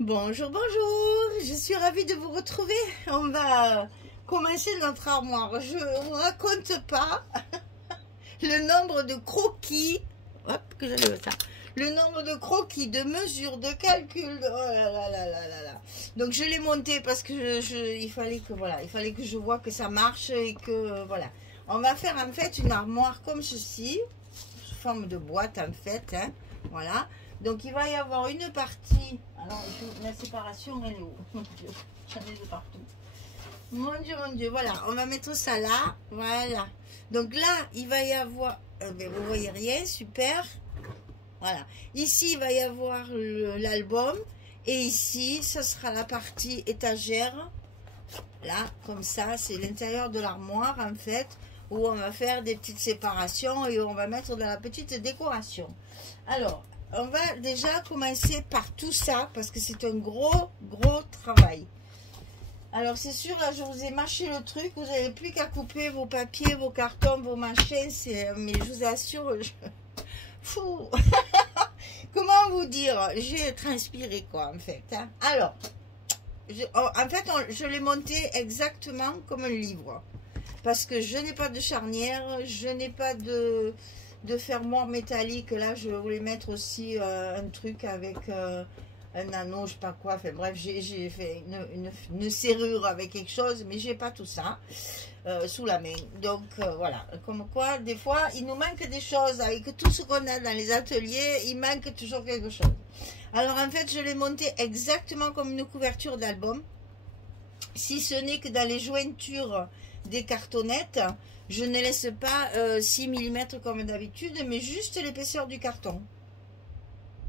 Bonjour, bonjour, je suis ravie de vous retrouver. On va commencer notre armoire. Je ne vous raconte pas le nombre de croquis, hop, que j'enlève ça, le nombre de croquis, de mesures, de calculs, oh là là là là là là. Donc je l'ai monté parce que il fallait que je vois que ça marche et que voilà. On va faire en fait une armoire comme ceci, sous forme de boîte en fait, hein, voilà. Donc il va y avoir une partie. Alors la séparation elle est où? Mon Dieu, j'en ai de partout. Mon Dieu, voilà, on va mettre ça là, voilà. Donc là, il va y avoir, vous voyez rien, super. Voilà, ici il va y avoir l'album et ici, ça sera la partie étagère. Là, comme ça, c'est l'intérieur de l'armoire en fait, où on va faire des petites séparations et on va mettre dans la petite décoration. Alors, on va déjà commencer par tout ça parce que c'est un gros travail. Alors c'est sûr, là je vous ai mâché le truc, vous n'avez plus qu'à couper vos papiers, vos cartons, vos machins, mais je vous assure, fou. Comment vous dire, j'ai transpiré quoi en fait, hein. Alors, je l'ai monté exactement comme un livre parce que je n'ai pas de charnière, je n'ai pas de fermoir métallique. Là je voulais mettre aussi un truc avec un anneau, je sais pas quoi, enfin bref, j'ai fait une serrure avec quelque chose, mais j'ai pas tout ça sous la main. Donc voilà, comme quoi des fois il nous manque des choses. Avec tout ce qu'on a dans les ateliers, il manque toujours quelque chose. Alors en fait je l'ai monté exactement comme une couverture d'album, si ce n'est que dans les jointures des cartonnettes, je ne laisse pas 6 mm comme d'habitude, mais juste l'épaisseur du carton.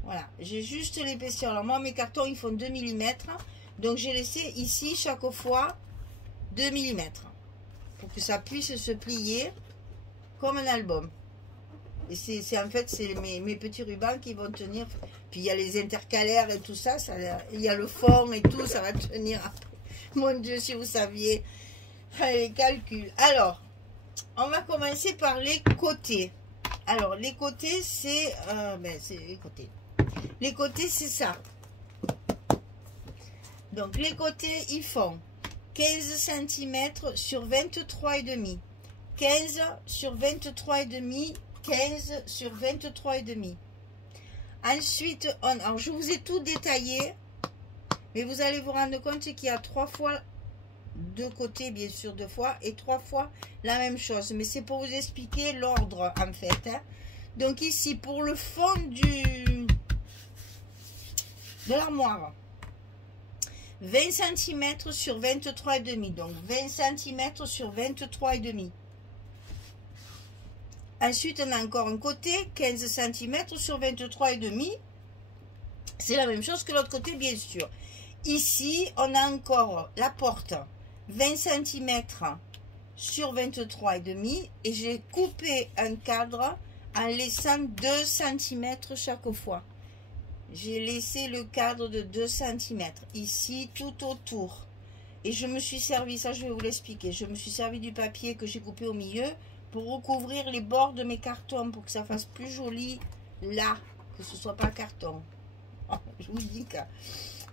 Voilà, j'ai juste l'épaisseur. Alors moi, mes cartons, ils font 2 mm. Donc j'ai laissé ici, chaque fois, 2 mm. Pour que ça puisse se plier comme un album. Et c'est en fait, c'est mes petits rubans qui vont tenir. Puis il y a les intercalaires et tout ça. Il y a le fond et tout, ça va tenir après. Mon Dieu, si vous saviez. Les calculs. Alors, on va commencer par les côtés. Alors, les côtés, c'est les côtés. Les côtés, c'est ça. Donc, les côtés, ils font 15 cm sur 23,5. 15 sur 23,5. 15 sur 23,5. Ensuite, alors, je vous ai tout détaillé. Mais vous allez vous rendre compte qu'il y a 3 fois... deux côtés, bien sûr, 2 fois, et 3 fois la même chose, mais c'est pour vous expliquer l'ordre en fait, hein. Donc ici pour le fond de l'armoire, 20 cm sur 23,5, donc 20 cm sur 23,5. Ensuite on a encore un côté, 15 cm sur 23,5. C'est la même chose que l'autre côté, bien sûr. Ici on a encore la porte, 20 cm sur 23,5, et j'ai coupé un cadre en laissant 2 cm chaque fois. J'ai laissé le cadre de 2 cm ici tout autour, et je me suis servi, ça je vais vous l'expliquer, je me suis servi du papier que j'ai coupé au milieu pour recouvrir les bords de mes cartons pour que ça fasse plus joli là, que ce soit pas carton. Je vous dis que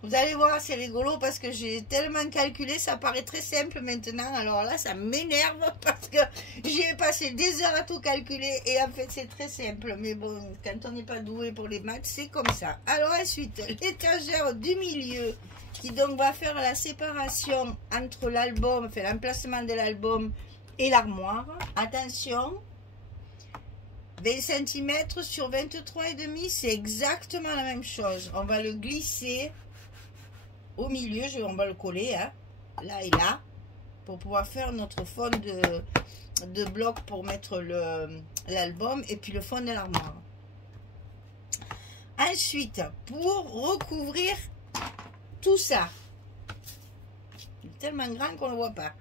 vous allez voir, c'est rigolo parce que j'ai tellement calculé, ça paraît très simple maintenant. Alors là, ça m'énerve parce que j'ai passé des heures à tout calculer et en fait, c'est très simple. Mais bon, quand on n'est pas doué pour les maths, c'est comme ça. Alors ensuite, l'étagère du milieu qui donc va faire la séparation entre l'album, enfin l'emplacement de l'album et l'armoire. Attention, 20 cm sur 23,5, c'est exactement la même chose. On va le glisser au milieu, on va le coller, hein, là et là, pour pouvoir faire notre fond de bloc pour mettre l'album et puis le fond de l'armoire. Ensuite, pour recouvrir tout ça, il est tellement grand qu'on ne le voit pas.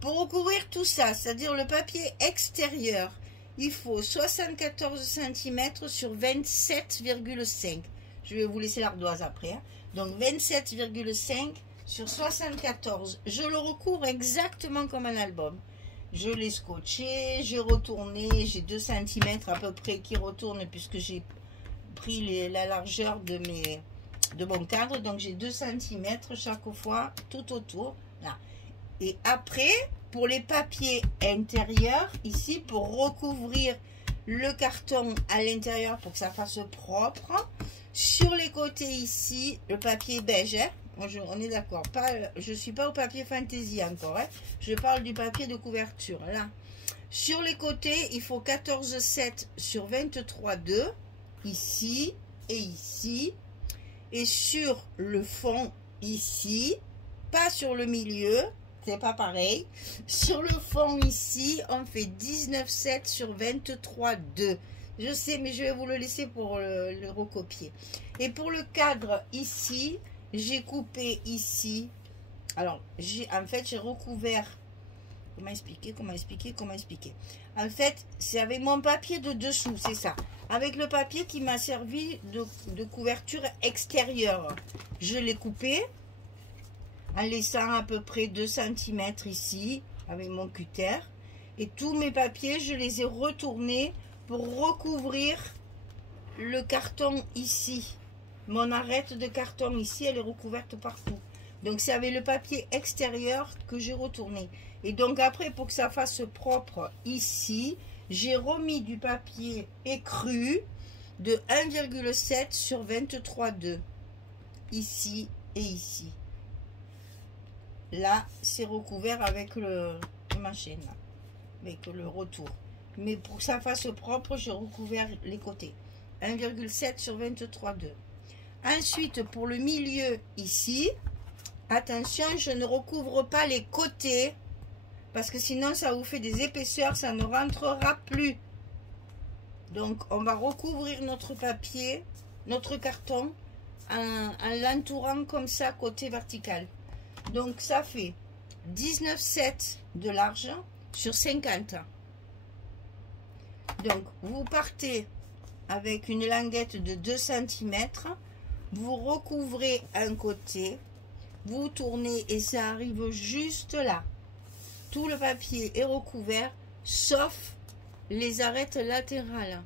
Pour recouvrir tout ça, c'est-à-dire le papier extérieur, il faut 74 cm sur 27,5. Je vais vous laisser l'ardoise après, hein. Donc 27,5 sur 74. Je le recouvre exactement comme un album. Je l'ai scotché, j'ai retourné, j'ai 2 cm à peu près qui retournent puisque j'ai pris la largeur de de mon cadre. Donc j'ai 2 cm chaque fois tout autour là. Et après, pour les papiers intérieurs ici, pour recouvrir le carton à l'intérieur pour que ça fasse propre, sur les côtés ici, le papier beige, hein. On est d'accord, je ne suis pas au papier fantaisie encore, hein. Je parle du papier de couverture là. Sur les côtés, il faut 14,7 sur 23,2 ici et ici. Et sur le fond ici, pas sur le milieu, c'est pas pareil. Sur le fond ici, on fait 19,7 sur 23,2. Je sais, mais je vais vous le laisser pour le recopier. Et pour le cadre ici, j'ai coupé ici. Alors, en fait, j'ai recouvert. Comment expliquer? En fait, c'est avec mon papier de dessous, c'est ça. Avec le papier qui m'a servi de couverture extérieure. Je l'ai coupé en laissant à peu près 2 cm ici, avec mon cutter. Et tous mes papiers, je les ai retournés pour recouvrir le carton ici. Mon arête de carton ici, elle est recouverte partout. Donc c'est avec le papier extérieur que j'ai retourné. Et donc après, pour que ça fasse propre ici, j'ai remis du papier écru de 1,7 sur 23,2. Ici et ici. Là, c'est recouvert avec le machin, là, avec le retour. Mais pour que ça fasse propre, j'ai recouvert les côtés. 1,7 sur 23,2. Ensuite, pour le milieu ici, attention, je ne recouvre pas les côtés parce que sinon ça vous fait des épaisseurs, ça ne rentrera plus. Donc, on va recouvrir notre papier, notre carton, en l'entourant comme ça, côté vertical. Donc, ça fait 19,7 de large sur 50. Donc, vous partez avec une languette de 2 cm. Vous recouvrez un côté, vous tournez et ça arrive juste là. Tout le papier est recouvert, sauf les arêtes latérales.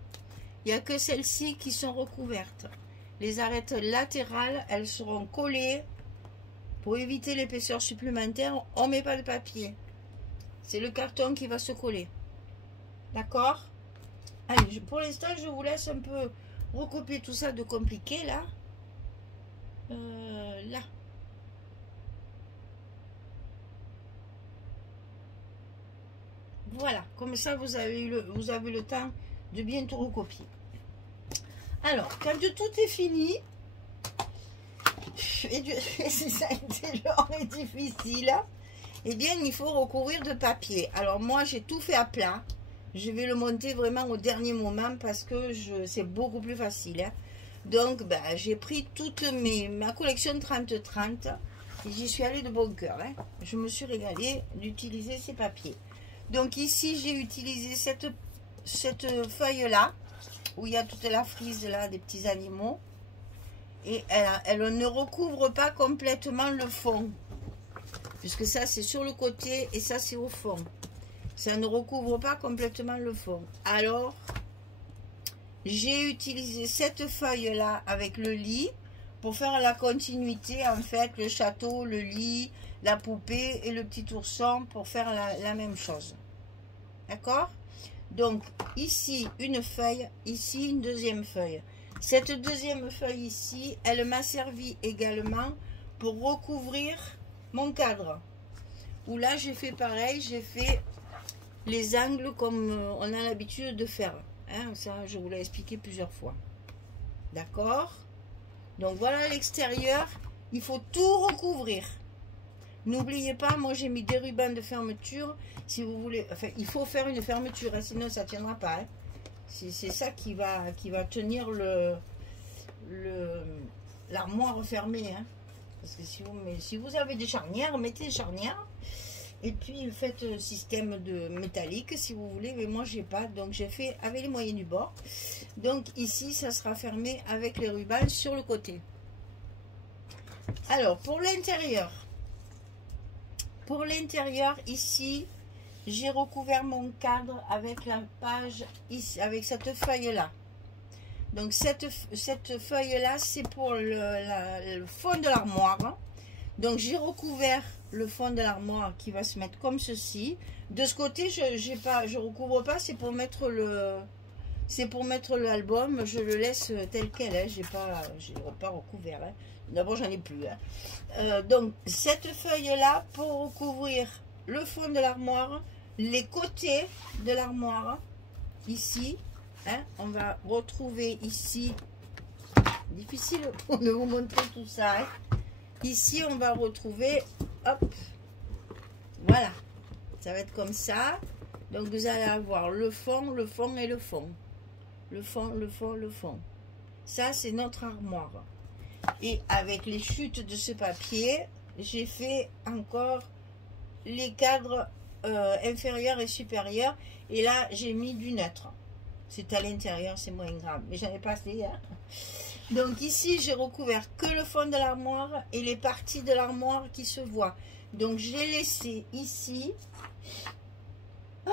Il n'y a que celles-ci qui sont recouvertes. Les arêtes latérales, elles seront collées. Pour éviter l'épaisseur supplémentaire, on ne met pas de papier. C'est le carton qui va se coller. D'accord? Allez, pour l'instant, je vous laisse un peu recopier tout ça de compliqué, là. Là. Voilà, comme ça vous avez le temps de bien tout recopier. Alors, quand tout est fini, et ça a été long et difficile, eh bien il faut recouvrir de papier. Alors moi j'ai tout fait à plat. Je vais le monter vraiment au dernier moment parce que c'est beaucoup plus facile, hein. Donc, ben, j'ai pris toute ma collection 30-30 et j'y suis allée de bon cœur, hein. Je me suis régalée d'utiliser ces papiers. Donc ici, j'ai utilisé cette feuille-là, où il y a toute la frise là des petits animaux. Et elle ne recouvre pas complètement le fond. Puisque ça, c'est sur le côté et ça, c'est au fond. Ça ne recouvre pas complètement le fond. Alors, j'ai utilisé cette feuille-là avec le lit pour faire la continuité, en fait, le château, le lit, la poupée et le petit ourson pour faire la même chose. D'accord? Donc, ici, une feuille, ici, une deuxième feuille. Cette deuxième feuille ici, elle m'a servi également pour recouvrir mon cadre. Où là, j'ai fait pareil, j'ai fait les angles comme on a l'habitude de faire. Hein, ça, je vous l'ai expliqué plusieurs fois. D'accord? Donc voilà l'extérieur. Il faut tout recouvrir. N'oubliez pas, moi j'ai mis des rubans de fermeture. Si vous voulez, enfin, il faut faire une fermeture, hein, sinon ça ne tiendra pas. Hein. C'est ça qui va tenir l'armoire fermée. Hein. Parce que si vous avez des charnières, mettez des charnières. Et puis faites un système de métallique si vous voulez, mais moi j'ai pas, donc j'ai fait avec les moyens du bord. Donc ici ça sera fermé avec les rubans sur le côté. Alors pour l'intérieur ici j'ai recouvert mon cadre avec la page ici, avec cette feuille là. Donc cette feuille-là, c'est pour le fond de l'armoire. Donc j'ai recouvert le fond de l'armoire qui va se mettre comme ceci. De ce côté, je recouvre pas, c'est pour mettre l'album. Je le laisse tel quel, hein. J'ai pas recouvert. Hein. D'abord, j'en ai plus. Hein. Donc cette feuille-là pour recouvrir le fond de l'armoire, les côtés de l'armoire, ici. Hein, on va retrouver ici, difficile pour de vous montrer tout ça. Hein. Ici, on va retrouver, hop, voilà, ça va être comme ça. Donc, vous allez avoir le fond et le fond. Le fond. Ça, c'est notre armoire. Et avec les chutes de ce papier, j'ai fait encore les cadres inférieurs et supérieurs. Et là, j'ai mis du neutre. C'est à l'intérieur, c'est moins grave. Mais j'en ai pas fait. Hein. Donc ici, j'ai recouvert que le fond de l'armoire et les parties de l'armoire qui se voient. Donc j'ai laissé ici. Ah,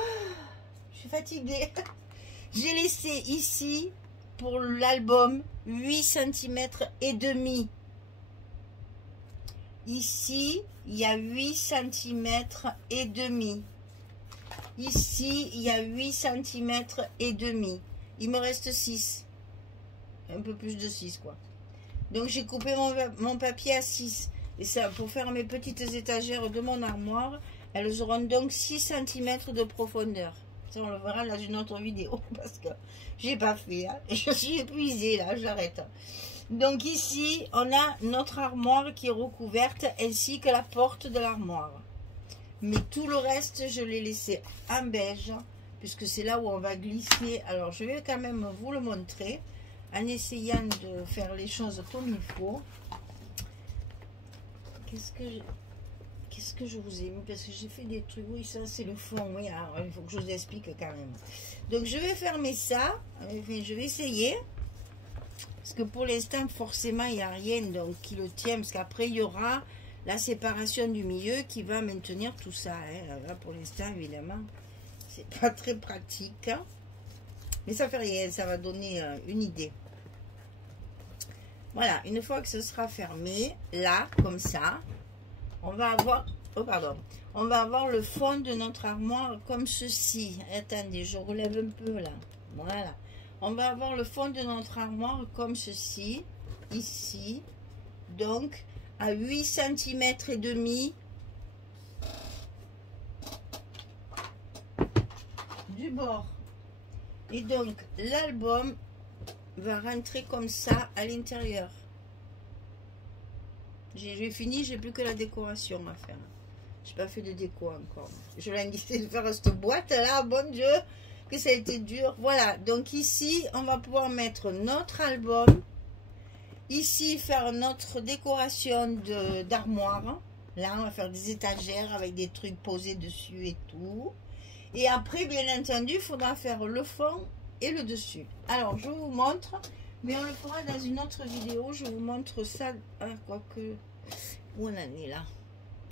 je suis fatiguée. J'ai laissé ici pour l'album 8 cm et demi. Ici, il y a 8 cm et demi. Ici, il y a 8 cm et demi. Il me reste 6. Un peu plus de 6, quoi. Donc, j'ai coupé mon papier à 6. Et ça, pour faire mes petites étagères de mon armoire, elles auront donc 6 cm de profondeur. Ça, on le verra dans une autre vidéo, parce que j'ai pas fait. Hein. Je suis épuisée, là, j'arrête. Donc, ici, on a notre armoire qui est recouverte, ainsi que la porte de l'armoire. Mais tout le reste, je l'ai laissé en beige, puisque c'est là où on va glisser. Alors, je vais quand même vous le montrer, en essayant de faire les choses comme il faut. Qu'est-ce que je vous ai mis? Parce que j'ai fait des trucs. Oui, ça, c'est le fond. Oui, alors, il faut que je vous explique quand même. Donc, je vais fermer ça. Enfin, je vais essayer. Parce que pour l'instant, forcément, il n'y a rien donc, qui le tient. Parce qu'après, il y aura la séparation du milieu qui va maintenir tout ça. Hein. Là, pour l'instant, évidemment, c'est pas très pratique. Hein. Mais ça fait rien. Ça va donner une idée. Voilà. Une fois que ce sera fermé, là, comme ça, on va avoir... Oh, pardon. On va avoir le fond de notre armoire comme ceci. Attendez, je relève un peu là. Voilà. On va avoir le fond de notre armoire comme ceci. Ici. Donc, à 8 cm et demi du bord. Et donc, l'album va rentrer comme ça à l'intérieur. J'ai fini, j'ai plus que la décoration à faire. J'ai pas fait de déco encore. Je l'ai invité de faire cette boîte là, bon Dieu, que ça a été dur. Voilà, donc ici, on va pouvoir mettre notre album. Ici, faire notre décoration d'armoire. Là, on va faire des étagères avec des trucs posés dessus et tout. Et après, bien entendu, il faudra faire le fond et le dessus. Alors, je vous montre, mais on le fera dans une autre vidéo. Je vous montre ça. Ah, quoique, où on en est là?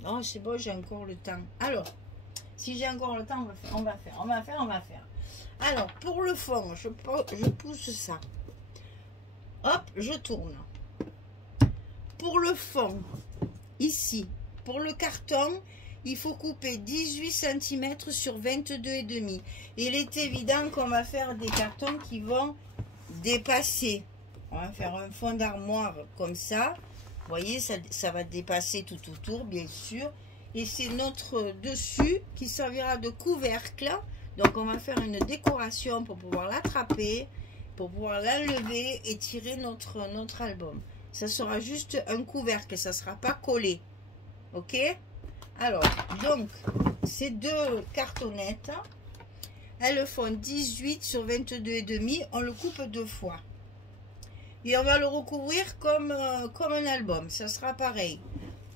Non, c'est bon, j'ai encore le temps. Alors, si j'ai encore le temps, on va faire. Alors, pour le fond, je pousse ça. Hop, je tourne. Pour le fond, ici, pour le carton, il faut couper 18 cm sur 22,5. Et il est évident qu'on va faire des cartons qui vont dépasser. On va faire un fond d'armoire comme ça. Vous voyez, ça va dépasser tout autour, bien sûr. Et c'est notre dessus qui servira de couvercle. Donc, on va faire une décoration pour pouvoir l'attraper, pour pouvoir l'enlever et tirer notre album. Ça sera juste un couvercle, ça ne sera pas collé. Ok? Alors, donc, ces deux cartonnettes, elles font 18 sur 22,5. On le coupe 2 fois. Et on va le recouvrir comme un album. Ça sera pareil.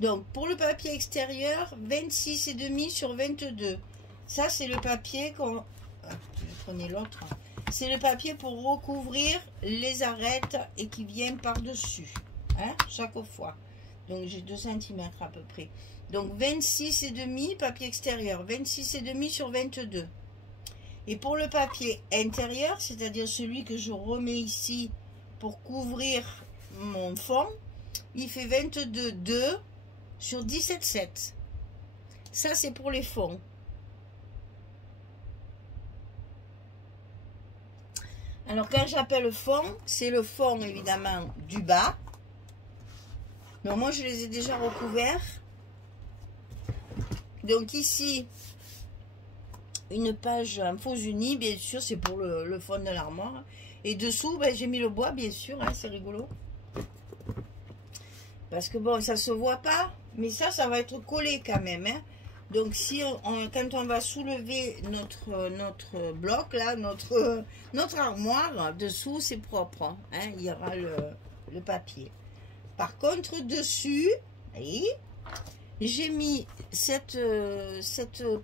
Donc, pour le papier extérieur, 26,5 sur 22. Ça, c'est le papier qu'on... Je prenais l'autre. C'est le papier pour recouvrir les arêtes et qui vient par-dessus. Hein, chaque fois. Donc, j'ai 2 cm à peu près. Donc, 26,5 papier extérieur. 26,5 sur 22. Et pour le papier intérieur, c'est-à-dire celui que je remets ici pour couvrir mon fond, il fait 22,2 sur 17,7. Ça, c'est pour les fonds. Alors, quand j'appelle fond, c'est le fond, évidemment, du bas. Donc, moi, je les ai déjà recouverts. Donc, ici, une page en faux uni, bien sûr, c'est pour le fond de l'armoire. Et dessous, ben, j'ai mis le bois, bien sûr, hein, c'est rigolo. Parce que, bon, ça se voit pas, mais ça va être collé quand même, hein. Donc, si quand on va soulever notre bloc, là, notre armoire, dessous, c'est propre. Hein, il y aura le papier. Par contre, dessus, j'ai mis cette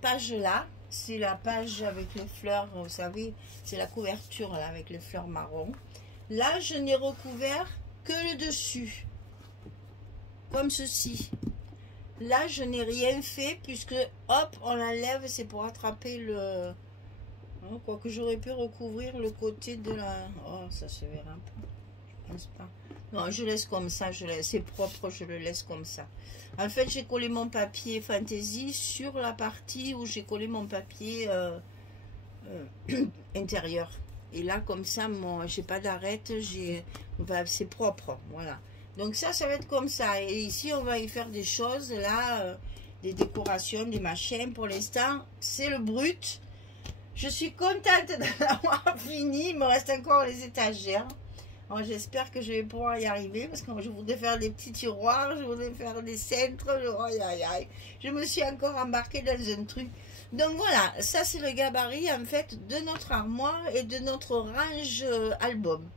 page-là. C'est la page avec les fleurs, vous savez, c'est la couverture là, avec les fleurs marron. Là, je n'ai recouvert que le dessus. Comme ceci. Là, je n'ai rien fait puisque, hop, on l'enlève, c'est pour attraper le... Oh, quoique j'aurais pu recouvrir le côté de la... Oh, ça se verra pas. Je pense pas. Non, je laisse comme ça, c'est propre, je le laisse comme ça. En fait, j'ai collé mon papier Fantaisie sur la partie où j'ai collé mon papier intérieur. Et là, comme ça, j'ai pas d'arête, c'est propre, voilà. Donc ça va être comme ça. Et ici, on va y faire des choses, là, des décorations, des machins. Pour l'instant, c'est le brut. Je suis contente d'avoir fini. Il me reste encore les étagères. Alors, j'espère que je vais pouvoir y arriver parce que je voudrais faire des petits tiroirs, je voudrais faire des cintres. Je me suis encore embarquée dans un truc. Donc voilà, ça c'est le gabarit en fait de notre armoire et de notre range album.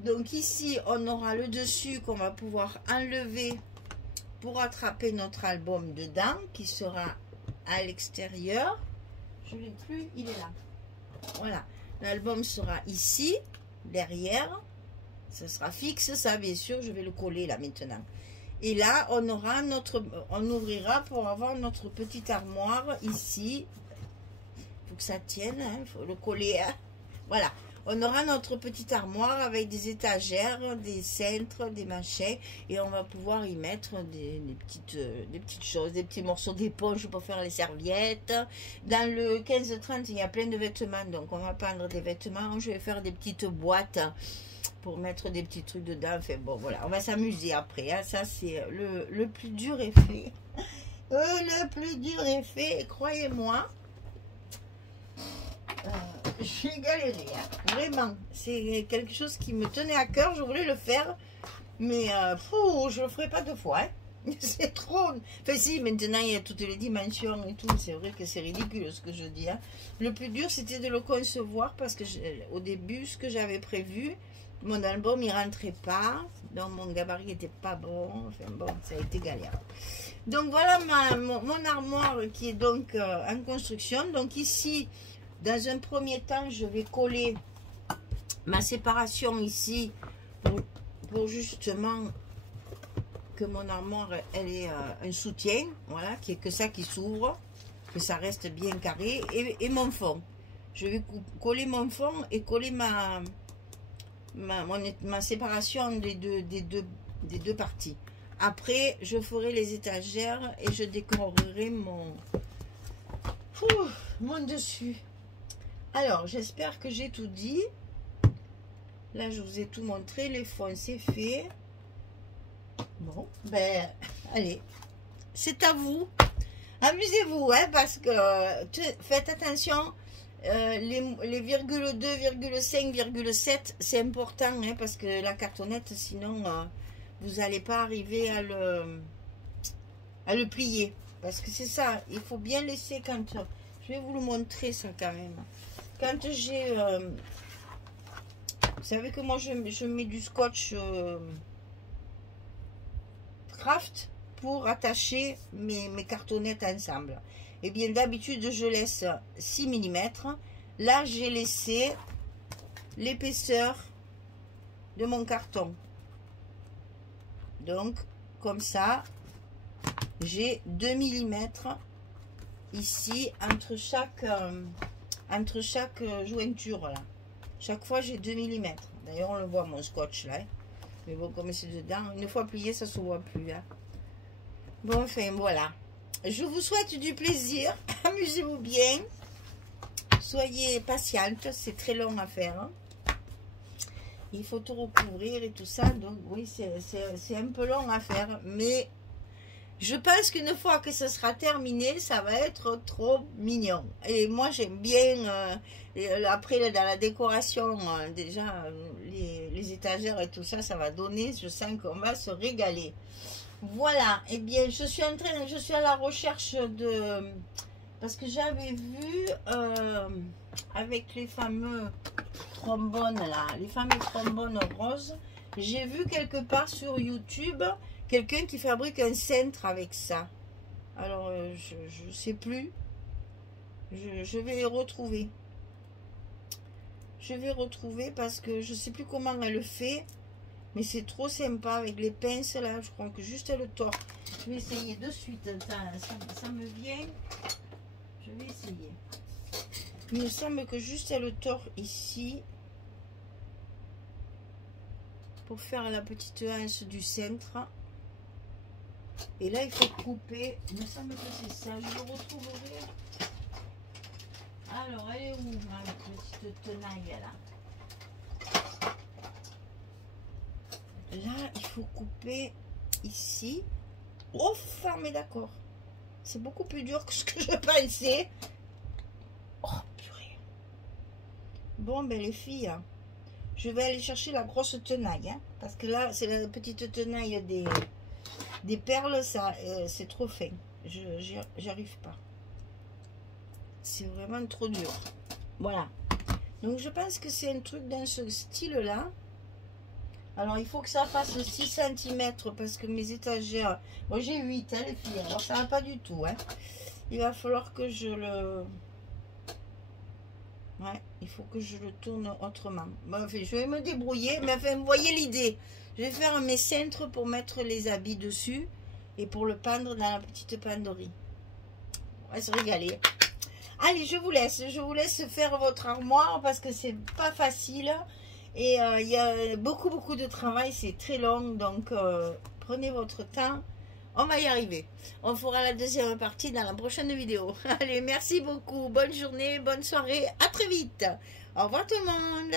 Donc ici, on aura le dessus qu'on va pouvoir enlever pour attraper notre album dedans, qui sera à l'extérieur. Je ne l'ai plus, il est là. Voilà, l'album sera ici, derrière. Ce sera fixe, ça bien sûr, je vais le coller là maintenant. Et là, on ouvrira pour avoir notre petite armoire ici. Il faut que ça tienne, il faut le coller. Hein. Voilà. On aura notre petite armoire avec des étagères, des cintres, des machins. Et on va pouvoir y mettre des petites choses, des petits morceaux d'éponge pour faire les serviettes. Dans le 15-30, il y a plein de vêtements. Donc, on va prendre des vêtements. Je vais faire des petites boîtes pour mettre des petits trucs dedans. Enfin, bon, voilà. On va s'amuser après. Hein. Ça, c'est le plus dur est fait. Le plus dur est fait. Croyez-moi. J'ai galéré, hein. Vraiment, c'est quelque chose qui me tenait à cœur, je voulais le faire, mais je le ferai pas deux fois, hein. C'est trop, enfin si, maintenant il y a toutes les dimensions et tout, c'est vrai que c'est ridicule ce que je dis, hein. Le plus dur c'était de le concevoir parce que au début, ce que j'avais prévu, mon album il rentrait pas, donc mon gabarit était pas bon, enfin bon, ça a été galère. Donc voilà mon armoire qui est donc en construction, donc ici, dans un premier temps, je vais coller ma séparation ici pour justement que mon armoire elle ait un soutien, voilà, que ça qui s'ouvre, que ça reste bien carré, et mon fond. Je vais coller mon fond et coller ma séparation des deux parties. Après, je ferai les étagères et je décorerai mon dessus. Alors, j'espère que j'ai tout dit. Là, je vous ai tout montré. Les fonds, c'est fait. Bon, ben, allez. C'est à vous. Amusez-vous, hein, parce que faites attention. Les virgule 2, virgule 5, virgule 7, c'est important, hein, parce que la cartonnette, sinon, vous n'allez pas arriver à le plier. Parce que c'est ça, il faut bien laisser quand... Je vais vous le montrer, ça, quand même. Quand j'ai... vous savez que moi, je mets du scotch craft pour attacher mes cartonnettes ensemble. Et bien, d'habitude, je laisse 6 mm. Là, j'ai laissé l'épaisseur de mon carton. Donc, comme ça, j'ai 2 mm ici entre chaque jointure là. Chaque fois j'ai 2 mm. D'ailleurs, on le voit, mon scotch, là. Hein. Mais bon, comme c'est dedans, une fois plié, ça ne se voit plus. Hein. Bon, enfin, voilà. Je vous souhaite du plaisir. Amusez-vous bien. Soyez patiente. C'est très long à faire. Hein. Il faut tout recouvrir et tout ça. Donc, oui, c'est un peu long à faire. Mais je pense qu'une fois que ce sera terminé, ça va être trop mignon. Et moi, j'aime bien... après, dans la décoration, déjà, les étagères et tout ça, ça va donner. Je sens qu'on va se régaler. Voilà. Eh bien, je suis à la recherche de... Parce que j'avais vu avec les fameux trombones, là, les fameux trombones roses, j'ai vu quelque part sur YouTube quelqu'un qui fabrique un cintre avec ça. Alors, je ne sais plus. Je vais retrouver. Je vais retrouver parce que je ne sais plus comment elle le fait. Mais c'est trop sympa avec les pinces là. Je crois que juste elle le tord. Je vais essayer de suite. Ça me vient. Je vais essayer. Il me semble que juste elle le tord ici. Pour faire la petite hanche du centre. Et là, il faut couper. Il me semble que c'est ça. Je le retrouverai. Alors, elle est où ma petite tenaille là? Là, il faut couper ici. Oh, mais d'accord. C'est beaucoup plus dur que ce que je pensais. Oh, purée. Bon, ben les filles, je vais aller chercher la grosse tenaille. Hein, parce que là, c'est la petite tenaille des perles. Ça, c'est trop fin. J'y arrive pas. C'est vraiment trop dur. Voilà. Donc, je pense que c'est un truc dans ce style-là. Alors, il faut que ça fasse 6 cm parce que mes étagères... Bon, j'ai 8, hein, les filles. Alors, ça va pas du tout. Hein. Il va falloir que je le... Ouais, il faut que je le tourne autrement. Bon, enfin, je vais me débrouiller. Mais enfin, vous voyez l'idée. Je vais faire mes cintres pour mettre les habits dessus. Et pour le pendre dans la petite penderie. On va se régaler. Allez, je vous laisse faire votre armoire parce que c'est pas facile. Et il y a beaucoup de travail, c'est très long, donc prenez votre temps, on va y arriver. On fera la deuxième partie dans la prochaine vidéo. Allez, merci beaucoup, bonne journée, bonne soirée, à très vite. Au revoir tout le monde.